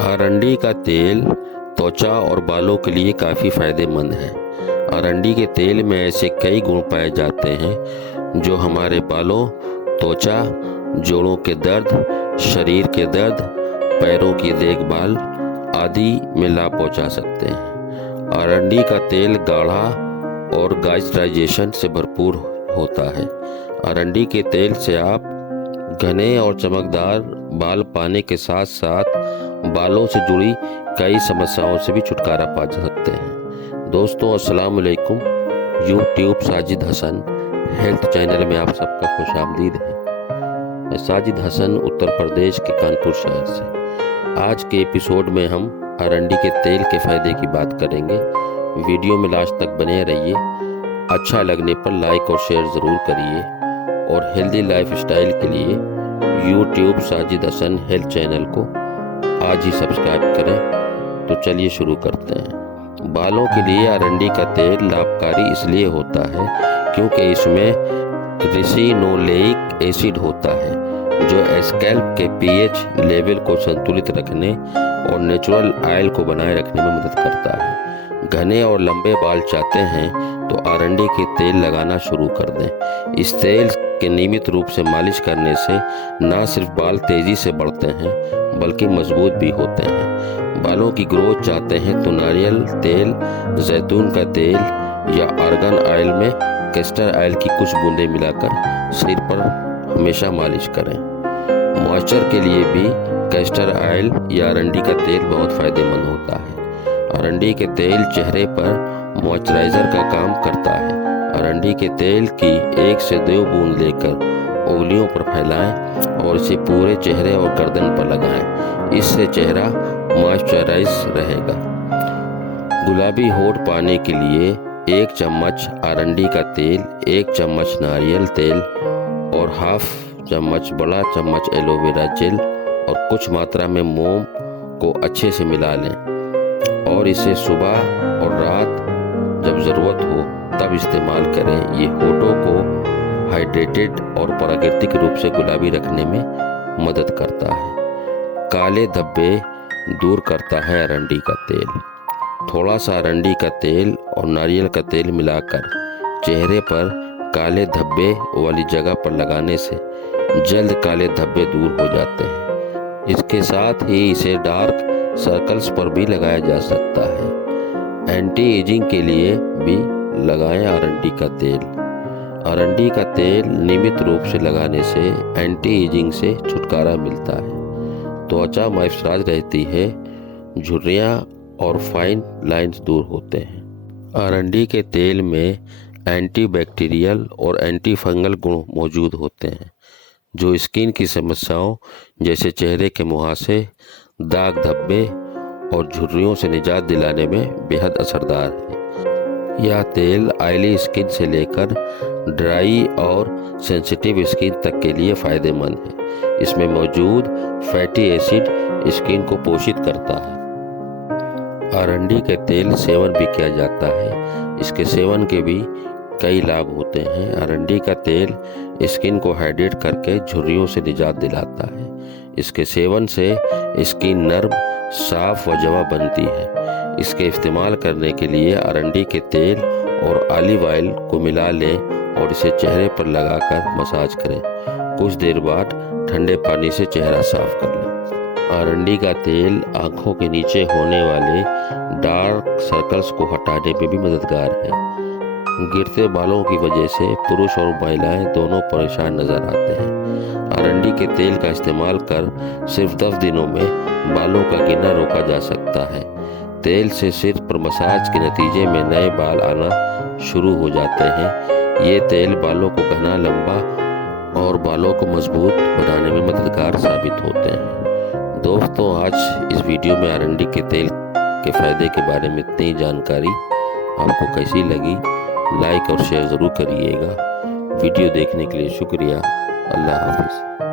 अरंडी का तेल त्वचा और बालों के लिए काफ़ी फायदेमंद है। अरंडी के तेल में ऐसे कई गुण पाए जाते हैं जो हमारे बालों, त्वचा, जोड़ों के दर्द, शरीर के दर्द, पैरों की देखभाल आदि में लाभ पहुंचा सकते हैं। अरंडी का तेल गाढ़ा और मॉइस्चराइजेशन से भरपूर होता है। अरंडी के तेल से आप घने और चमकदार बाल पाने के साथ साथ बालों से जुड़ी कई समस्याओं से भी छुटकारा पा सकते हैं। दोस्तों अस्सलाम वालेकुम। YouTube Sajid Hasan health channel में आप सबका खुशामदीद है। मैं साजिद हसन उत्तर प्रदेश के कानपुर शहर से। आज के एपिसोड में हम अरंडी के तेल के फ़ायदे की बात करेंगे। वीडियो में लास्ट तक बने रहिए। अच्छा लगने पर लाइक और शेयर ज़रूर करिए और हेल्दी लाइफ स्टाइल के लिए YouTube Sajid Hasan health channel को आज ही सब्सक्राइब करें। तो चलिए शुरू करते हैं। बालों के लिए अरंडी का तेल लाभकारी इसलिए होता है क्योंकि इसमें रिसिनोलेइक एसिड होता है जो स्कैल्प के पीएच लेवल को संतुलित रखने और नेचुरल ऑयल को बनाए रखने में मदद करता है। घने और लंबे बाल चाहते हैं तो अरंडी के तेल लगाना शुरू कर दें। इस तेल के नियमित रूप से मालिश करने से न सिर्फ बाल तेजी से बढ़ते हैं बल्कि मजबूत भी होते हैं। बालों की ग्रोथ चाहते हैं तो नारियल तेल, जैतून का तेल या आर्गन ऑयल में कैस्टर ऑयल की कुछ बूंदें मिलाकर सिर पर हमेशा मालिश करें। मॉइस्चर के लिए भी कैस्टर ऑयल या अरंडी का तेल बहुत फायदेमंद होता है। अरंडी के तेल चेहरे पर मॉइस्चराइज़र का काम करता है। अरंडी के तेल की 1 से 2 बूंद लेकर उंगलियों पर फैलाएं और इसे पूरे चेहरे और गर्दन पर लगाएं। इससे चेहरा मॉइस्चराइज रहेगा। गुलाबी होठ पाने के लिए 1 चम्मच अरंडी का तेल, 1 चम्मच नारियल तेल और हाफ चम्मच बड़ा चम्मच एलोवेरा जेल और कुछ मात्रा में मोम को अच्छे से मिला लें और इसे सुबह और रात जब ज़रूरत हो तब इस्तेमाल करें। ये होठों को हाइड्रेटेड और प्राकृतिक रूप से गुलाबी रखने में मदद करता है। काले धब्बे दूर करता है अरंडी का तेल। थोड़ा सा अरंडी का तेल और नारियल का तेल मिलाकर चेहरे पर काले धब्बे वाली जगह पर लगाने से जल्द काले धब्बे दूर हो जाते हैं। इसके साथ ही इसे डार्क सर्कल्स पर भी लगाया जा सकता है। एंटी एजिंग के लिए भी लगाएं अरंडी का तेल। अरंडी का तेल नियमित रूप से लगाने से एंटी एजिंग से छुटकारा मिलता है। त्वचा मॉइस्चराइज रहती है, झुर्रियाँ और फाइन लाइंस दूर होते हैं। अरंडी के तेल में एंटीबैक्टीरियल और एंटी फंगल गुण मौजूद होते हैं जो स्किन की समस्याओं जैसे चेहरे के मुहासे, दाग धब्बे और झुर्रियों से निजात दिलाने में बेहद असरदार है। यह तेल ऑयली स्किन से लेकर ड्राई और सेंसिटिव स्किन तक के लिए फ़ायदेमंद है। इसमें मौजूद फैटी एसिड स्किन को पोषित करता है। अरंडी के तेल सेवन भी किया जाता है। इसके सेवन के भी कई लाभ होते हैं। अरंडी का तेल स्किन को हाइड्रेट करके झुर्रियों से निजात दिलाता है। इसके सेवन से स्किन नर्म, साफ व जवा बनती है। इसके इस्तेमाल करने के लिए अरंडी के तेल और ऑलिव ऑयल को मिला लें और इसे चेहरे पर लगाकर मसाज करें। कुछ देर बाद ठंडे पानी से चेहरा साफ कर लें। अरंडी का तेल आँखों के नीचे होने वाले डार्क सर्कल्स को हटाने में भी मददगार है। गिरते बालों की वजह से पुरुष और महिलाएं दोनों परेशान नजर आते हैं। अरंडी के तेल का इस्तेमाल कर सिर्फ 10 दिनों में बालों का गिरना रोका जा सकता है। तेल से सिर पर मसाज के नतीजे में नए बाल आना शुरू हो जाते हैं। ये तेल बालों को घना, लंबा और बालों को मजबूत बनाने में मददगार साबित होते हैं। दोस्तों आज इस वीडियो में अरंडी के तेल के फ़ायदे के बारे में इतनी जानकारी आपको कैसी लगी लाइक और शेयर ज़रूर करिएगा। वीडियो देखने के लिए शुक्रिया। अल्लाह हाफिज़।